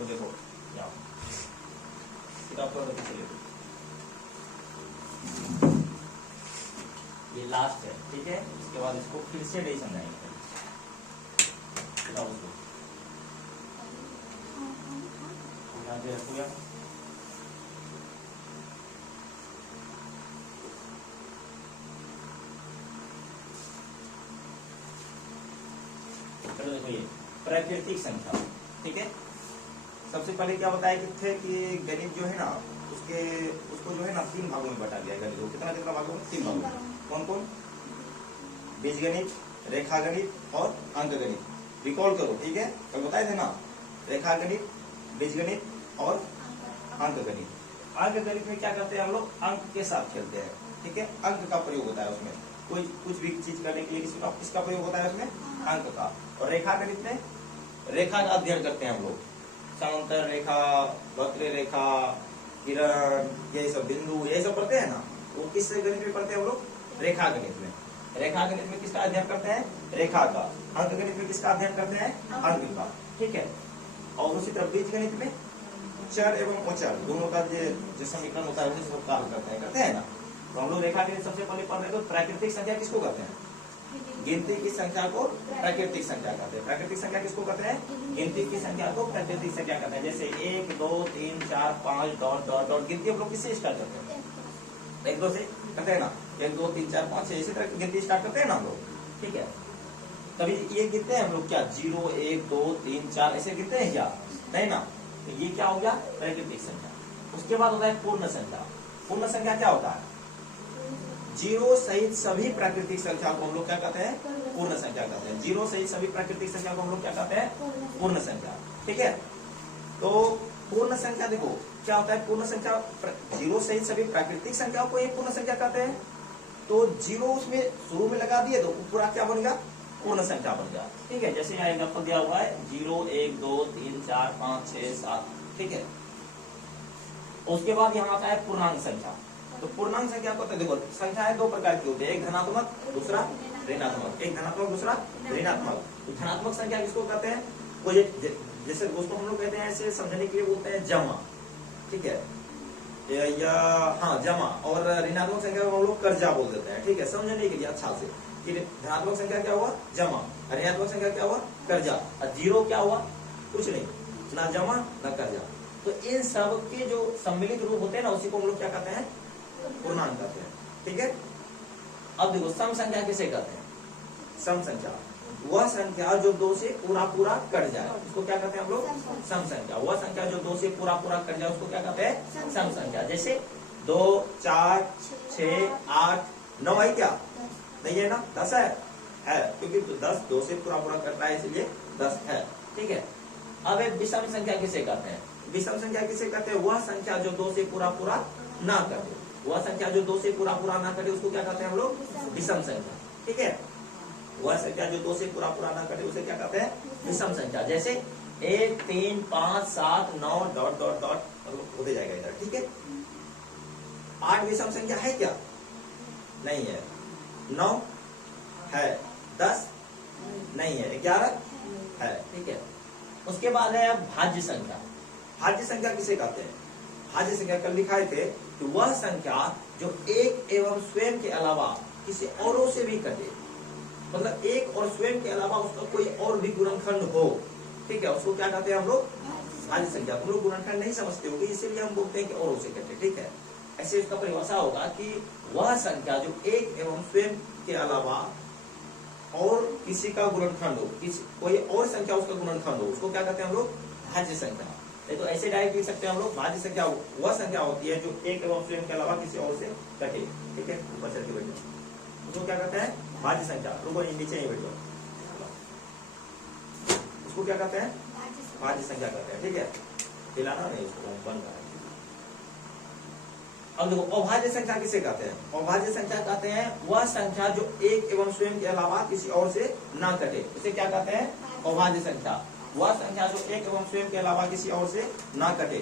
चलो देखो यहाँ किताब पर चलिए, ये लास्ट है, ठीक है। इसके बाद इसको फिर से नहीं समझाएंगे, बताओ उसको रखो यार। चलो देखो ये प्राकृतिक संख्या, ठीक है। सबसे पहले क्या बताया कि थे कि गणित जो है ना उसको जो है ना 3 भागों में बांटा गया है। गणित को कितना कितना भागों में? 3 भागों में। कौन कौन? बीजगणित, रेखागणित और अंकगणित। रिकॉल करो, ठीक है। कल बताए थे ना, रेखागणित, बीजगणित और अंकगणित। अंकगणित में क्या करते हैं हम लोग? अंक के साथ खेलते हैं, ठीक है। अंक का प्रयोग होता है उसमें, कोई कुछ भी चीज करने के लिए किसका प्रयोग होता है उसमें? अंक का। और रेखागणित में रेखा का अध्ययन करते हैं हम लोग, समांतर रेखा, वक्र रेखा, किरण, ये सब बिंदु, ये सब पढ़ते हैं ना, वो किस गणित में पढ़ते हैं हम लोग? रेखा गणित में। रेखा गणित में किसका अध्ययन करते हैं? रेखा का। अंक गणित में किसका अध्ययन करते हैं? अंक का, ठीक है। और उसी तरह बीज गणित में चर एवं अचर दोनों का जो समीकरण होता है उसे सब काम करते हैं ना। तो हम लोग रेखा गणित सबसे पहले पढ़ रहे, तो प्राकृतिक संख्या किसको कहते हैं? गिनती की संख्या को प्राकृतिक संख्या कहते हैं। प्राकृतिक संख्या किसको कहते हैं? गिनती की संख्या को प्राकृतिक संख्या कहते हैं। जैसे 1 2 3 4 5 डॉट डॉट डॉट गिनती हम लोग किससे स्टार्ट करते हैं? 1 2 से करते हैं ना, 1 2 3 4 5 6 इसी तरह गिनती स्टार्ट करते हैं ना हम लोग, ठीक है। तभी ये गिनते हैं हम लोग क्या? 0 1 2 3 4 ऐसे गिनते हैं क्या? नहीं ना। तो ये क्या हो गया? प्राकृतिक संख्या। उसके बाद होता है पूर्ण संख्या। पूर्ण संख्या क्या होता है? 0 सहित सभी प्राकृतिक संख्या को हम लोग क्या कहते हैं? पूर्ण संख्या कहते हैं। 0 सहित सभी प्राकृतिक संख्या को हम लोग क्या कहते हैं? पूर्ण संख्या, ठीक है। तो पूर्ण संख्या देखो क्या होता है? पूर्ण संख्या 0 सहित सभी प्राकृतिक संख्याओं को एक पूर्ण संख्या कहते हैं। तो 0 उसमें शुरू में लगा दिए तो पूरा क्या बन गया? पूर्ण संख्या बन गया, ठीक है। जैसे यहाँ एग्जाम्पल दिया हुआ है 0 1 2 3 4 5 6 7, ठीक है। उसके बाद यहाँ आता है पूर्णांक संख्या। तो पूर्णांक संख्या को तो देखो संख्याएं 2 प्रकार की होती है, एक धनात्मक दूसरा ऋणात्मक। एक धनात्मक दूसरा ऋणात्मक। तो धनात्मक संख्या किसको कहते हैं? वो जैसे उसको हम लोग कहते हैं, ऐसे समझने के लिए बोलते हैं जमा, ठीक है, या हाँ जमा। और ऋणात्मक संख्या को हम लोग कर्जा बोल देते हैं, ठीक है, समझने के लिए अच्छा से कि धनात्मक संख्या क्या हुआ? जमा। ऋणात्मक संख्या क्या हुआ? कर्जा। और 0 क्या हुआ? कुछ नहीं, ना जमा ना कर्जा। तो इन सब के जो सम्मिलित रूप होते हैं ना, उसी को हम लोग क्या कहते हैं? पूर्णांक कहते हैं, ठीक है। अब देखो सम संख्या किसे कहते हैं? सम संख्या वह संख्या जो 2 से पूरा पूरा कट जाए, उसको क्या कहते हैं हम लोग? सम संख्या। वह संख्या जो 2 से पूरा पूरा कट जाए उसको क्या कहते हैं? सम संख्या। जैसे 2 4 6 8 9 है क्या? नहीं है ना, 10 है क्योंकि 10 2 से पूरा पूरा कट रहा है इसलिए 10 है, ठीक है। अब एक विषम संख्या किसे कहते हैं? विषम संख्या किसे कहते हैं? वह संख्या जो 2 से पूरा पूरा ना कटे। वह संख्या जो 2 से पूरा पूरा ना कटे उसको क्या कहते हैं हम लोग? विषम संख्या, ठीक है। वह संख्या जो 2 से पूरा पूरा ना कटे उसे क्या कहते हैं? विषम संख्या। जैसे 1 3 5 7 9 डॉट डॉट डॉट होते जाएगा इधर, ठीक है। 8 विषम संख्या है क्या? नहीं है। 9 है। 10 नहीं है। 11 है, ठीक है। उसके बाद है भाज्य संख्या। भाज्य संख्या किसे कहते हैं? भाज्य संख्या कल लिखाए थे कि वह संख्या जो एक एवं स्वयं के अलावा किसी औरों से भी कटे, मतलब एक और स्वयं के अलावा उसका कोई और भी गुणनखंड हो, ठीक है, उसको क्या कहते हैं हम लोग? भाज्य संख्या। तुम लोग गुणनखंड नहीं समझते होगे, इसीलिए हम बोलते हैं कि औरों से कटे, ठीक है। ऐसे उसका परिभाषा होगा कि वह संख्या जो एक एवं स्वयं के अलावा और किसी का गुणनखंड हो, कोई और संख्या उसका गुणनखंड हो, उसको क्या कहते हैं हम लोग? भाज्य संख्या। तो ऐसे डायरेक्ट लिख सकते हैं हम लोग, भाज्य संख्या वह संख्या होती है जो एक एवं स्वयं के अलावा किसी और से कटे, ठीक है। ऊपर चल के बैठो, उसको क्या कहते हैं? भाज्य संख्या। रुको नीचे ही बैठो, उसको क्या कहते हैं? भाज्य संख्या कहते हैं, ठीक है। हिलाना नहीं उसको, बंद करें। अब देखो अभाज्य संख्या किसे कहते हैं? अभाज्य संख्या कहते हैं वह संख्या जो एक एवं स्वयं के अलावा किसी और से ना कटे, उसे क्या कहते हैं? अभाज्य संख्या। वह संख्या जो एक एवं स्वयं के अलावा किसी और से ना कटे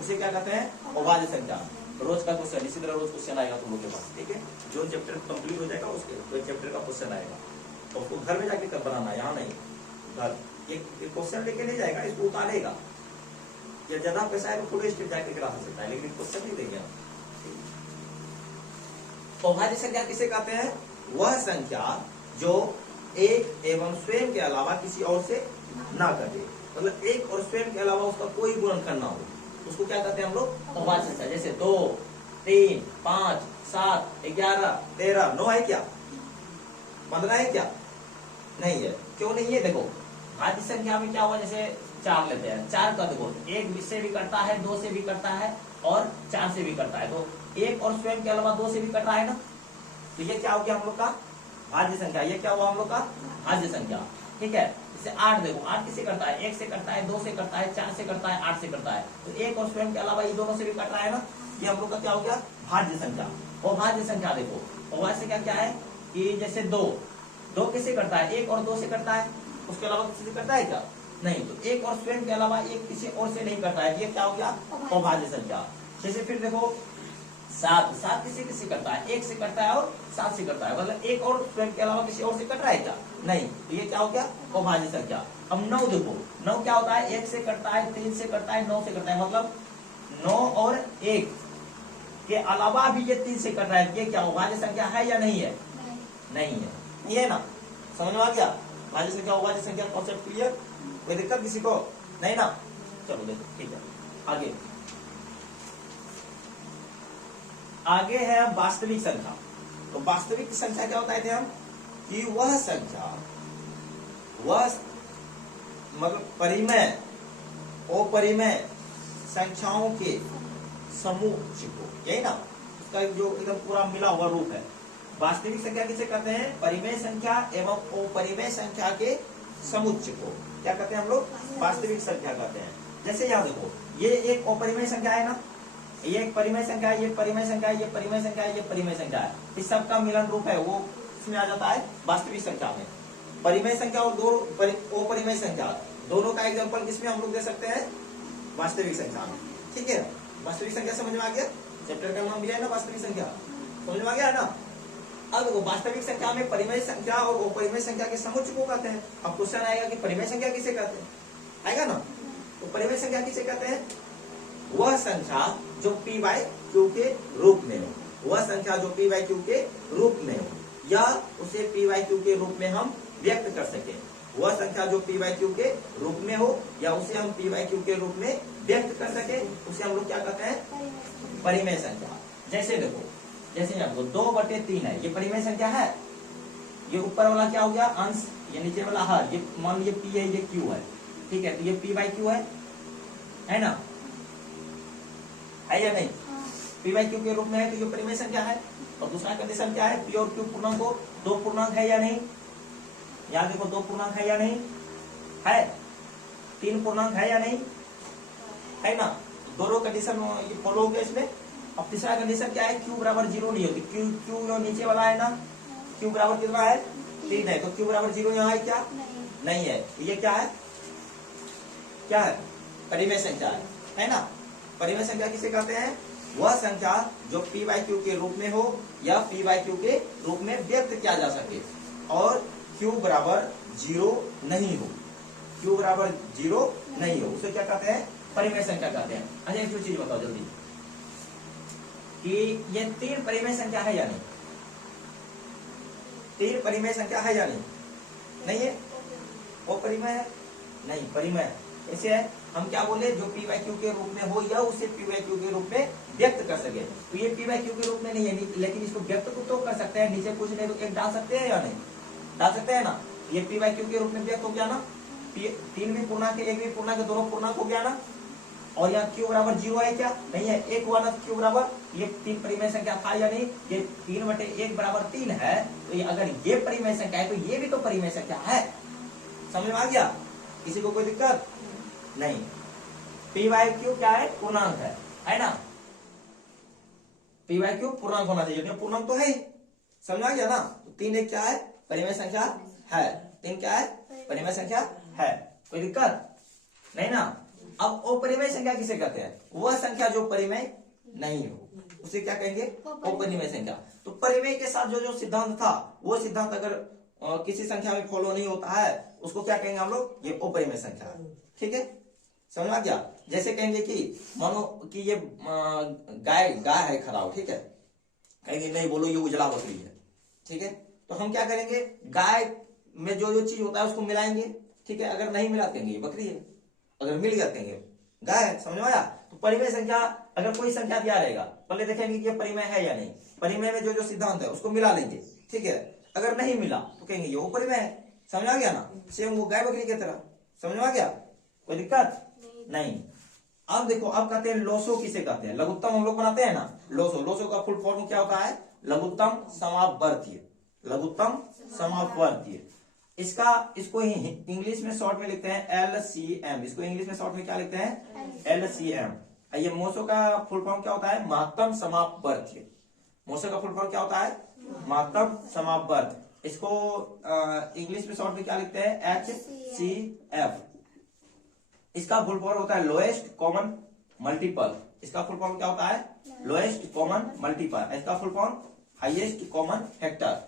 उसे क्या कहते हैं? अभाज्य संख्या। रोज का क्वेश्चन, इसी तरह रोज क्वेश्चन आएगा तुम लोग के पास, ठीक है। जो चैप्टर कंप्लीट हो जाएगा उसके चैप्टर का क्वेश्चन आएगा, तो उसको घर में जाके कब बनाना, यहाँ नहीं, घर एक क्वेश्चन लेके नहीं जाएगा, इसको उतारेगा, या ज्यादा पैसा है तो थोड़े स्टेप जाके करा सकता है, लेकिन क्वेश्चन नहीं देंगे। अभाज्य संख्या किसे कहते हैं? वह संख्या जो एक एवं स्वयं के अलावा किसी और से ना करे, मतलब एक और स्वयं के अलावा उसका कोई गुणनखंड ना हो, उसको क्या कहते हैं हम लोग? अभाज्य संख्या। जैसे 2, 3, 5, 7, 11, 13, 9 है क्या? 15 है क्या? नहीं है। क्यों नहीं है? देखो भाज्य संख्या में क्या हुआ, जैसे 4 लेते हैं, 4 का देखो 1 से भी कटता है, 2 से भी कटता है और 4 से भी कटता है, तो एक और स्वयं के अलावा 2 से भी कट रहा है ना, तो ये क्या हो गया हम लोग का? भाज्य संख्या। ये क्या हुआ हम लोग का? भाज्य संख्या। ठीक है। जैसे 8 देखो, 8 किससे करता है? 1 से करता है, 2 से करता है, 4 से करता है, 8 से करता है, तो एक और स्वयं के अलावा ये दोनों से भी कट रहा है ना, ये हम लोग का क्या हो गया? भाज्य संख्या। और भाज्य संख्या देखो, और भाज्य संख्या क्या है कि जैसे 2 किससे करता है? 1 और 2 से करता है, उसके अलावा किसी से करता है क्या? नहीं। तो एक और स्वयं के अलावा एक किसी और से नहीं करता है, ये क्या हो गया? अभाज्य संख्या। जैसे फिर देखो 7 किसी किसी करता है? 1 से करता है और 7 से करता है, मतलब एक और स्वयं के अलावा किसी और से कट रहा है क्या? नहीं। तो ये क्या हो गया? अभाज्य संख्या। अब 9 देखो, 9 क्या होता है? 1 से करता है, 3 से करता है, 9 से करता है, मतलब 9 और 1 के अलावा भी ये 3 से कट रहा है, ये क्या अभाज्य संख्या है या नहीं है? नहीं है। ये है ना, समझ में आ गया? भाज्य संख्या अभाज्य संख्या कॉन्सेप्ट क्लियर? कोई दिक्कत किसी को? नहीं ना? चलो देखो, ठीक है। आगे है वास्तविक संख्या। तो वास्तविक संख्या क्या बताए थे हम? कि वह संख्या, वह मतलब परिमेय, अपरिमेय संख्याओं के समूह को, यही ना उसका जो एकदम पूरा मिला हुआ रूप है। वास्तविक संख्या किसे कहते हैं? परिमेय संख्या एवं अपरिमेय संख्या के समुच्चय को क्या कहते हैं हम लोग? वास्तविक संख्या कहते हैं। जैसे यहाँ देखो, ये एक अपरिमेय संख्या है ना, ये एक परिमेय संख्या है, ये परिमेय संख्या है, ये परिमेय संख्या है, ये परिमेय संख्या है, इस सबका मिलन रूप है वो इसमें आ जाता है वास्तविक संख्या में। परिमेय संख्या और दो अपरिमेय संख्या दोनों का एग्जांपल किसमें हम लोग दे सकते हैं? वास्तविक संख्या में। ठीक है, वास्तविक संख्या समझ में आ गया? चैप्टर का नाम दिया है ना वास्तविक संख्या, समझ में आ गया ना? अब देखो वास्तविक संख्या में परिमेय संख्या और अपरिमेय संख्या के समुच्चय को कहते हैं। अब क्वेश्चन आएगा कि परिमेय संख्या किसे कहते हैं? आएगा ना? तो परिमेय संख्या किसे कहते हैं? वह संख्या जो p बाय q के रूप में हो, वह संख्या जो p बाय q के रूप में हो, या उसे p बाय q के रूप में हम व्यक्त कर सके। वह संख्या जो p बाय q के रूप में हो या उसे हम p बाय q के रूप में व्यक्त कर सके, उसे हम लोग क्या कहते हैं? परिमेय संख्या। जैसे देखो, जैसे आपको 2/3 है, ये परिमेय संख्या है। ये ऊपर वाला क्या हो गया? अंश, ये नीचे वाला हर, ये मान लीजिए p है, ये q है। ठीक है, तो ये p बाय q है ना? है या नहीं? p बाय q के रूप में है, तो ये परिमेय संख्या है। और दूसरा कंडीशन क्या है? p और q पूर्णांक को 2 पूर्णांक है या नहीं? यहाँ देखो 2 पूर्णांक है या नहीं? है। 3 पूर्णांक है या नहीं? है ना? दोनों कंडीशन ये फॉलो हो गया इसमें। अब तीसरा कंडीशन क्या है? q बराबर 0 नहीं होती। q जो नीचे वाला है ना, q बराबर कितना है? 3 है, तो q बराबर 0 यहाँ है क्या? नहीं है। ये क्या है? क्या है? परिमेय संख्या है ना? परिमेय संख्या किसे कहते हैं? वह संख्या जो p बाय q के रूप में हो या p बाय q के रूप में व्यक्त किया जा सके और q बराबर 0 नहीं हो, q बराबर 0 नहीं हो, उसे क्या कहते हैं? परिमेय संख्या कहते हैं। अच्छा एक चीज बताओ जल्दी, कि ये 3 परिमेय संख्या है या नहीं? 3 परिमेय संख्या है या नहीं? नहीं है। अपरिमेय है? नहीं, परिमेय है। ऐसे है, हम क्या बोले? जो p बाय q के रूप में हो या उसे p बाय q के रूप में व्यक्त कर सके। तो ये p बाय q के रूप में नहीं है, लेकिन इसको व्यक्त तो कर सकते हैं। नीचे कुछ नहीं तो एक डाल सकते हैं या नहीं? डाल सकते हैं ना? ये p बाय q के रूप में व्यक्त हो गया ना? 3 भी पूर्णांक, 1 भी पूर्णांक, दोनों पूर्णांक हो गया ना? और यहाँ q बराबर 0 है क्या? नहीं है। 1 हुआ ना q बराबर, ये 3 परिमेय संख्या था या नहीं? ये 3/1 बराबर 3 है, तो ये अगर ये परिमेय संख्या है तो ये भी तो परिमेय संख्या है। समझ में आ गया? किसी को कोई दिक्कत नहीं? p बाय q क्या है? पूर्णांक है ना? p बाय q पूर्णांक होना चाहिए, पूर्णांक तो है ही। समझ आ गया ना? तो 3 एक क्या है? परिमेय संख्या है। 3 क्या है? परिमेय संख्या है। कोई दिक्कत नहीं ना? अब अपरिमेय संख्या किसे कहते हैं? वह संख्या जो परिमेय नहीं हो, उसे क्या कहेंगे? अपरिमेय संख्या। तो परिमेय के साथ जो जो सिद्धांत था, वो सिद्धांत अगर किसी संख्या में फॉलो नहीं होता है, उसको क्या कहेंगे हम लोग? ये अपरिमेय संख्या है। ठीक है, समझ आ गया। जैसे कहेंगे कि मानो कि ये गाय है खराब, ठीक है, कहेंगे नहीं बोलो ये उजला बकरी है, ठीक है, तो हम क्या करेंगे, गाय में जो जो चीज होता है उसको मिलाएंगे, ठीक है, अगर नहीं मिला कहेंगे ये बकरी है, अगर मिल गया कहेंगे गाय है। समझ में आया। तो परिमेय संख्या, अगर कोई संख्या दिया रहेगा पहले देखेंगे कि ये परिमेय है या नहीं, परिमेय में जो जो सिद्धांत है उसको मिला लेंगे, ठीक है, अगर नहीं मिला तो कहेंगे ये वो परिमेय है। समझ आ गया ना, सेम वो गाय बकरी की तरह। समझ में आ गया, कोई दिक्कत नहीं। अब देखो, अब कहते हैं लोसो किसे कहते हैं, लघुत्तम हम लोग बनाते हैं ना, लोसो, लोसो का फुल फॉर्म क्या होता है, लघुत्तम समापवर्तीय, लघुत्तम समापवर्तीय। इसको इंग्लिश में शॉर्ट में लिखते हैं LCM, इसको इंग्लिश में शॉर्ट में क्या लिखते हैं, LCM। ये मोसो का फुल फॉर्म क्या होता है, महत्तम समापवर्तीय, मोसो का फुल फॉर्म क्या होता है, महत्तम समापवर्त। इसको इंग्लिश में शॉर्ट में क्या लिखते हैं, HCF। इसका फुल फॉर्म होता है लोएस्ट कॉमन मल्टीपल, इसका फुल फॉर्म क्या होता है, लोएस्ट कॉमन मल्टीपल। इसका full form highest common factor,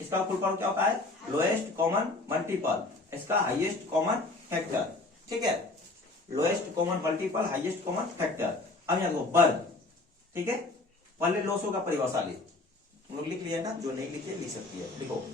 इसका फुल फॉर्म क्या होता है, लोएस्ट कॉमन मल्टीपल, इसका हाईएस्ट कॉमन फैक्टर, ठीक है, lowest common multiple, highest common factor. अब यहाँ देखो वर्ग, ठीक है, पहले लोसो का परिभाषा ले, तुम लोग लिख लिया ना, जो नहीं लिखे लिख सकती है। देखो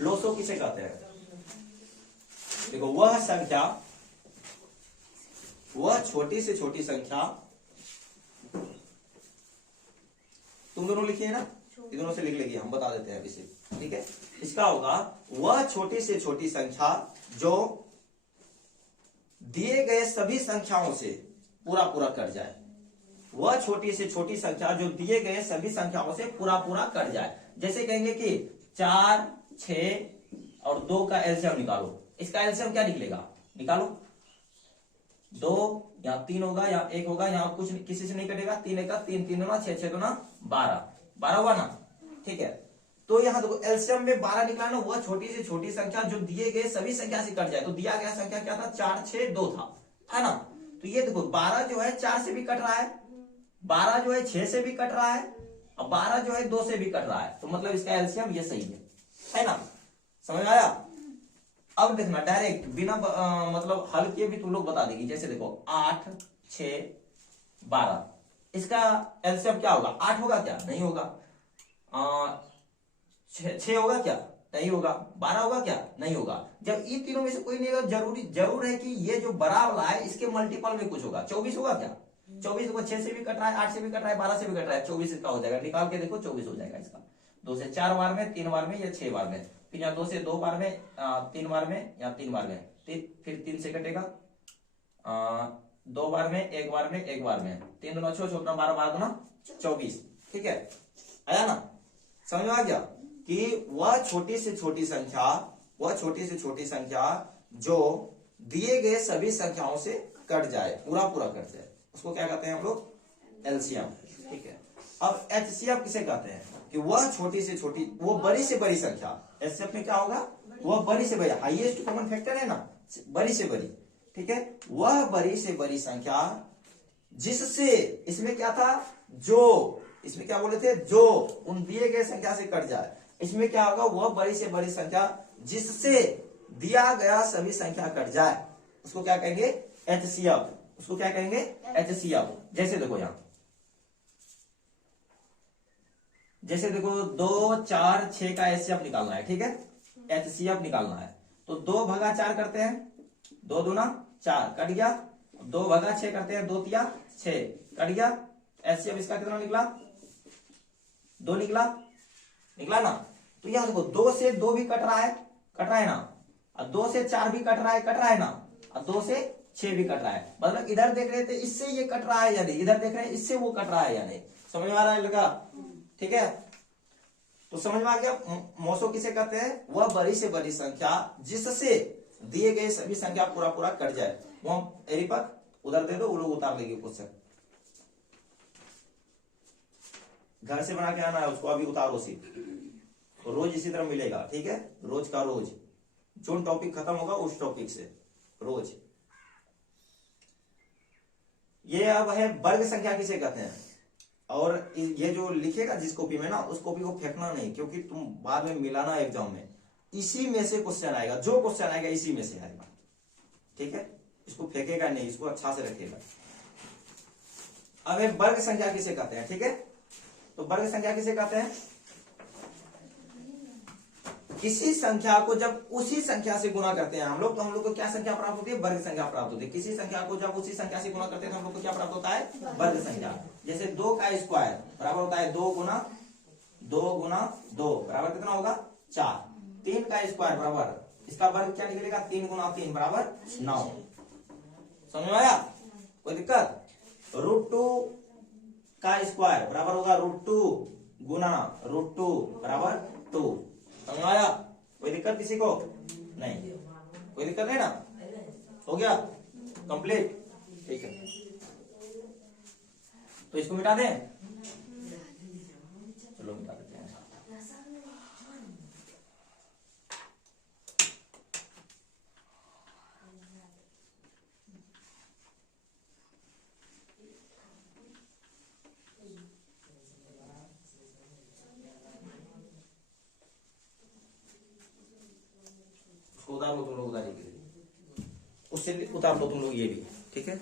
लोसो किसे कहते हैं, देखो वह संख्या, वह छोटी से छोटी संख्या, तुम दोनों लिखिए ना, दोनों से लिख लेंगे, हम बता देते हैं इसे, ठीक है। इसका होगा वह छोटी से छोटी संख्या जो दिए गए सभी संख्याओं से पूरा पूरा कट जाए, वह छोटी से छोटी संख्या जो दिए गए सभी संख्याओं से पूरा पूरा कट जाए। जैसे कहेंगे कि 4, 6 और 2 का एलसीएम निकालो, इसका एलसीएम क्या निकलेगा, निकालो, 2 या 3 होगा या 1 होगा, यहाँ कुछ किसी से नहीं कटेगा, 3 1 3, 3 2 6, 6 2 12, 12 हुआ ना, ठीक है। तो यहाँ देखो एलसीएम में 12 निकला ना, वह छोटी से छोटी संख्या जो दिए गए सभी संख्या से कट जाए। तो दिया गया संख्या क्या था, 4 6 2 था, है ना। तो ये देखो 12 जो है 4 से भी कट रहा है, 12 जो है 6 से भी कट रहा है, और 12 जो है 2 से भी कट रहा है, तो मतलब इसका एलसीएम ये सही है ना, समझ आया। अब देखना डायरेक्ट बिना मतलब हल किए भी तुम लोग बता देगी। जैसे देखो 8 6 12, इसका एलसीएम क्या होगा, 8 होगा क्या, नहीं होगा, 6 होगा क्या, नहीं होगा, 12 होगा क्या, नहीं होगा। जब ये तीनों में से कोई नहीं होगा, जरूर है कि ये जो बड़ा वाला है इसके मल्टीपल में कुछ होगा। 24 होगा क्या, 24 को 6 से भी कट रहा है, 8 से भी कट रहा है, 12 से भी कट रहा है, 24 इसका हो जाएगा, निकाल के देखो 24 हो जाएगा इसका। 2 से 4 बार में, 3 बार में या 6 बार में, फिर यहाँ 2 से 2 बार में, 3 बार में या 3 बार में, फिर 3 से कटेगा, 2 बार में, 1 बार में, 1 बार में, 3 2 6 14 12 12 2 24, ठीक है, आया ना, समझ में आ गया कि वह छोटी से छोटी संख्या, वह छोटी से छोटी संख्या जो दिए गए सभी संख्याओं से कट जाए, पूरा पूरा कट जाए, उसको क्या कहते हैं हम लोग, एलसीएम, ठीक है। अब एचसीएफ किसे कहते हैं, कि वह छोटी से छोटी, वो बड़ी से बड़ी संख्या, एचसीएफ में क्या होगा, वह बड़ी से बड़ी, हाईएस्ट कॉमन फैक्टर है ना, बड़ी से बड़ी, ठीक है, वह बड़ी से बड़ी संख्या जिससे, इसमें क्या था, जो, इसमें क्या बोले थे, जो उन दिए गए संख्या से कट जाए, इसमें क्या होगा, वह बड़ी से बड़ी संख्या जिससे दिया गया सभी संख्या कट जाए, उसको क्या कहेंगे, एचसीएफ, उसको क्या कहेंगे, एचसीएफ। जैसे देखो यहां, जैसे देखो 2 4 6 का एचसीएफ निकालना है, ठीक है, एचसीएफ निकालना है, तो 2 भागा 4 करते हैं, 2 दूना 4 कट गया, 2 भागा 6 करते हैं, 2 तिया 6 कट गया, एचसीएफ इसका कितना निकला, 2 निकला, निकला ना। तो यहां देखो 2 से 2 भी कट रहा है ना, और 2 से 4 भी कट रहा है ना, और 2 से 6 भी कट रहा है, मतलब इधर देख रहे थे इससे ये कट रहा है या नहीं, इधर देख रहे हैं इससे वो कट रहा है या नहीं, समझ में आ रहा है लगा, ठीक है। तो समझ में आ गया, मोसो किसे कहते हैं, वह बड़ी से बड़ी संख्या जिससे दिए गए सभी संख्या पूरा पूरा कट जाए। वो एरिपक उधर दे दो, वो लोग उतार लेंगे क्वेश्चन, घर से बना के आना है उसको, अभी उतारो सीट, तो रोज इसी तरह मिलेगा, ठीक है, रोज का रोज, जो टॉपिक खत्म होगा उस टॉपिक से रोज। ये अब है वर्ग संख्या किसे कहते हैं, और ये जो लिखेगा जिस कॉपी में ना, उस कॉपी को फेंकना नहीं, क्योंकि तुम बाद में मिलाना एग्जाम में, इसी में से क्वेश्चन आएगा, जो क्वेश्चन आएगा इसी में से आएगा, ठीक है, इसको फेंकेगा नहीं, इसको अच्छा से रखेगा। अब एक वर्ग संख्या किसे कहते हैं, ठीक है। तो वर्ग संख्या किसे कहते हैं, किसी संख्या को जब उसी संख्या से गुणा करते हैं हम लोग, तो हम लोग को क्या संख्या प्राप्त होती है, वर्ग संख्या प्राप्त होती है। किसी संख्या को जब उसी संख्या से गुणा करते हैं तो हम लोग को क्या प्राप्त होता है, वर्ग संख्या। जैसे 2 का स्क्वायर बराबर होता है 2 गुना 2 बराबर कितना होगा 4। 3 का स्क्वायर बराबर इसका वर्ग क्या निकलेगा, 3 गुना 3 बराबर 9। समझ में आया, कोई दिक्कत। √2 का स्क्वायर बराबर होगा √2 गुना √2 बराबर 2। समझ में आया, कोई दिक्कत किसी को नहीं, कोई दिक्कत नहीं ना, हो गया कंप्लीट, ठीक है। तो इसको मिटा दें, चलो मिटा देते हैं। उसको उतार लो तुम लोग, उतारी के लिए उससे उतार लो तुम लोग ये भी, ठीक है।